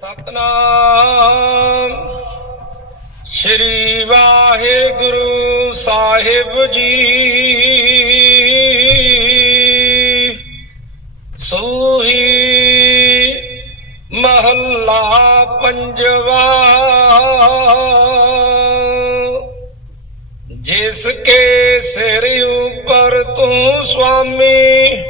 ਸਤਨਾਮ ਸ੍ਰੀ ਵਾਹਿਗੁਰੂ ਸਾਹਿਬ ਜੀ ਸੂਹੀ ਮਹੱਲਾ ਪੰਜਵਾ ਜਿਸ ਕੇ ਸਿਰ ਉਪਰ ਤੂੰ ਸੁਆਮੀ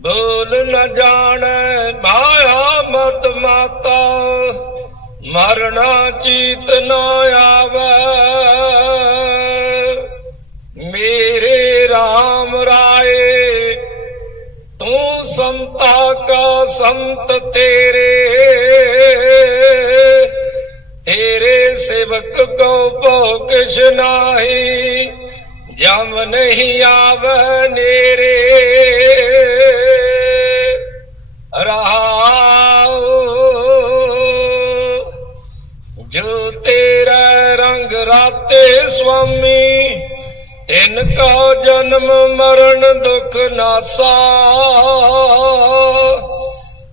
ਬੋਲ ਨ ਜਾਣੈ ਮਾਇਆ ਮਤ ਮਾਤਾ ਮਰਣਾ ਚੀਤ ਨ ਆਵੈ। ਮੇਰੇ RAM ਰਾਏ, ਤੂੰ ਸੰਤਾ ਕਾ ਸੰਤ ਤੇਰੇ। ਤੇਰੇ ਸੇਵਕ ਕੋ ਭੋ ਕਿਛ ਨਾਹੀ, ਜਮ ਨਹੀਂ ਆਵੈ ਨੇਰੇ। ਰਹਾਉ ਜੋ ਤੇਰਾ ਰੰਗ ਰਾਤੇ ਸੁਆਮੀ ਇਨ ਕਾ ਜਨਮ ਮਰਨ ਦੁਖ ਨਾਸਾ।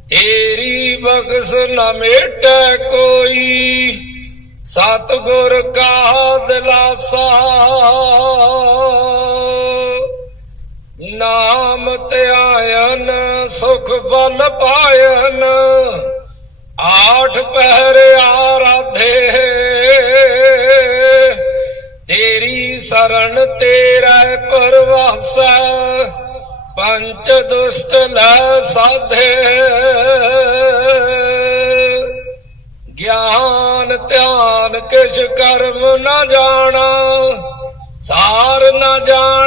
ਤੇਰੀ ਬਖਸ਼ ਨਾ ਮੇਟੈ ਕੋਈ, ਸਤਿਗੁਰ ਕਾ ਦਿਲਾਸਾ। ਨਾਮ ਤੇ ਸੁਖ ਬਲ ਪਾਇਨ, ਆਠ ਪਹਿਰ ਆਰਾਧੇ। ਤੇਰੀ ਸਰਣ ਤੇਰਾ ਪਰਵਾਸਾ ਪੰਚ ਦੁਸ਼ਟ ਲੈ ਸਾਧੇ। ਗਿਆਨ ਧਿਆਨ ਕਿਛ ਕਰਮ ਨਾ ਜਾਣਾ, ਸਾਰ ਨਾ ਜਾਣਾ।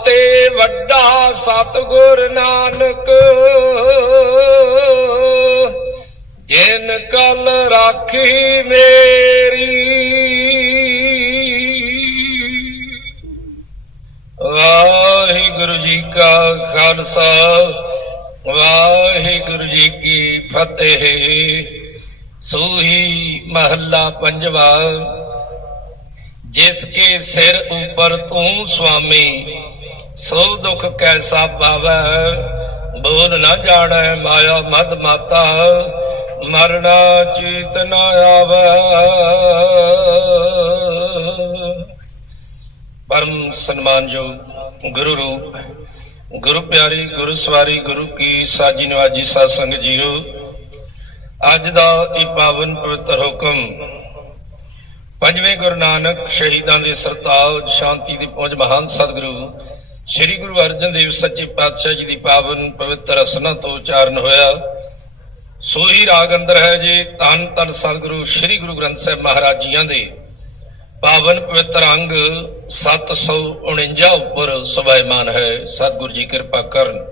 ਸਤਿਗੁਰ ਨਾਨਕ, ਜਿਨ ਕਲ ਰਾਖੀ ਮੇਰੀ। ਵਾਹਿਗੁਰੂ ਜੀ ਕਾ ਖਾਲਸਾ, ਵਾਹਿਗੁਰੂ ਜੀ ਕੀ ਫਤਿਹ। ਸੂਹੀ ਮਹੱਲਾ ਪੰਜਵਾ, ਜਿਸ ਕੇ ਸਿਰ ਉਪਰ ਤੂੰ ਸੁਆਮੀ ਸੋ ਦੁਖ ਕੈਸਾ ਪਾਵੈ? ਬੋਲ ਨਾ ਜਾਣੈ ਮਾਇਆ ਮਦ ਮਾਤਾ ਮਰਣਾ ਚੀਤ ਨ ਆਵੈ। ਪਰਮ ਸਨਮਾਨਯੋਗ ਗੁਰੂ ਰੂਪ, ਗੁਰੂ ਪਿਆਰੀ, ਗੁਰੂ ਸਵਾਰੀ, ਗੁਰੂ ਕੀ ਸਾਜੀ ਨਵਾਜੀ ਸਾਧ ਸੰਗਤ ਜੀਓ, ਅੱਜ ਦਾ ਇਹ ਪਾਵਨ ਪਵਿੱਤਰ ਹੁਕਮ ਪੰਜਵੇਂ ਗੁਰੂ ਨਾਨਕ ਸ਼ਹੀਦਾਂ ਦੇ ਸਰਤਾਜ, ਸ਼ਾਂਤੀ ਦੀ ਪਹੁੰਚ ਮਹਾਨ ਸਤਿਗੁਰੂ ਸ੍ਰੀ ਗੁਰੂ ਅਰਜਨ ਦੇਵ ਸੱਚੇ ਪਾਤਸ਼ਾਹ ਜੀ ਦੀ ਪਾਵਨ ਪਵਿੱਤਰ ਅਸਨਾ ਤੋਂ ਉਚਾਰਨ ਹੋਇਆ। ਸੋਹੀ ਰਾਗ ਅੰਦਰ ਹੈ ਜੀ ਤਨ ਤਨ ਸਤਿਗੁਰੂ ਸ੍ਰੀ ਗੁਰੂ ਗ੍ਰੰਥ ਸਾਹਿਬ ਮਹਾਰਾਜ ਜੀਆਂ ਦੇ। ਪਾਵਨ ਪਵਿੱਤਰ ਅੰਗ 749 ਉੱਪਰ ਸੁਭਾਇਮਾਨ ਹੈ। ਸਤਿਗੁਰੂ ਜੀ ਕਿਰਪਾ ਕਰਨ।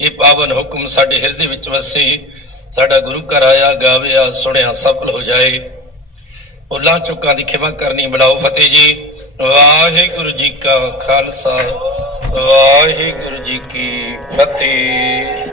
ਇਹ ਪਾਵਨ ਹੁਕਮ ਸਾਡੇ ਹਿਰਦੇ ਵਿੱਚ ਵਸੇ। ਸਾਡਾ ਗੁਰੂ ਘਰ ਆਇਆ, ਗਾਵਿਆ, ਸੁਣਿਆ, ਸਫਲ ਹੋ ਜਾਏ। ਭੁੱਲਾਂ ਚੁੱਕਾਂ ਦੀ ਖਿਮਾ ਕਰਨੀ ਬਣਾਓ ਫਤਿਹ ਜੀ। ਵਾਹਿਗੁਰੂ ਜੀ ਕਾ ਖਾਲਸਾ। ਵਾਹਿਗੁਰੂ ਜੀ ਕੀ ਫਤਿਹ।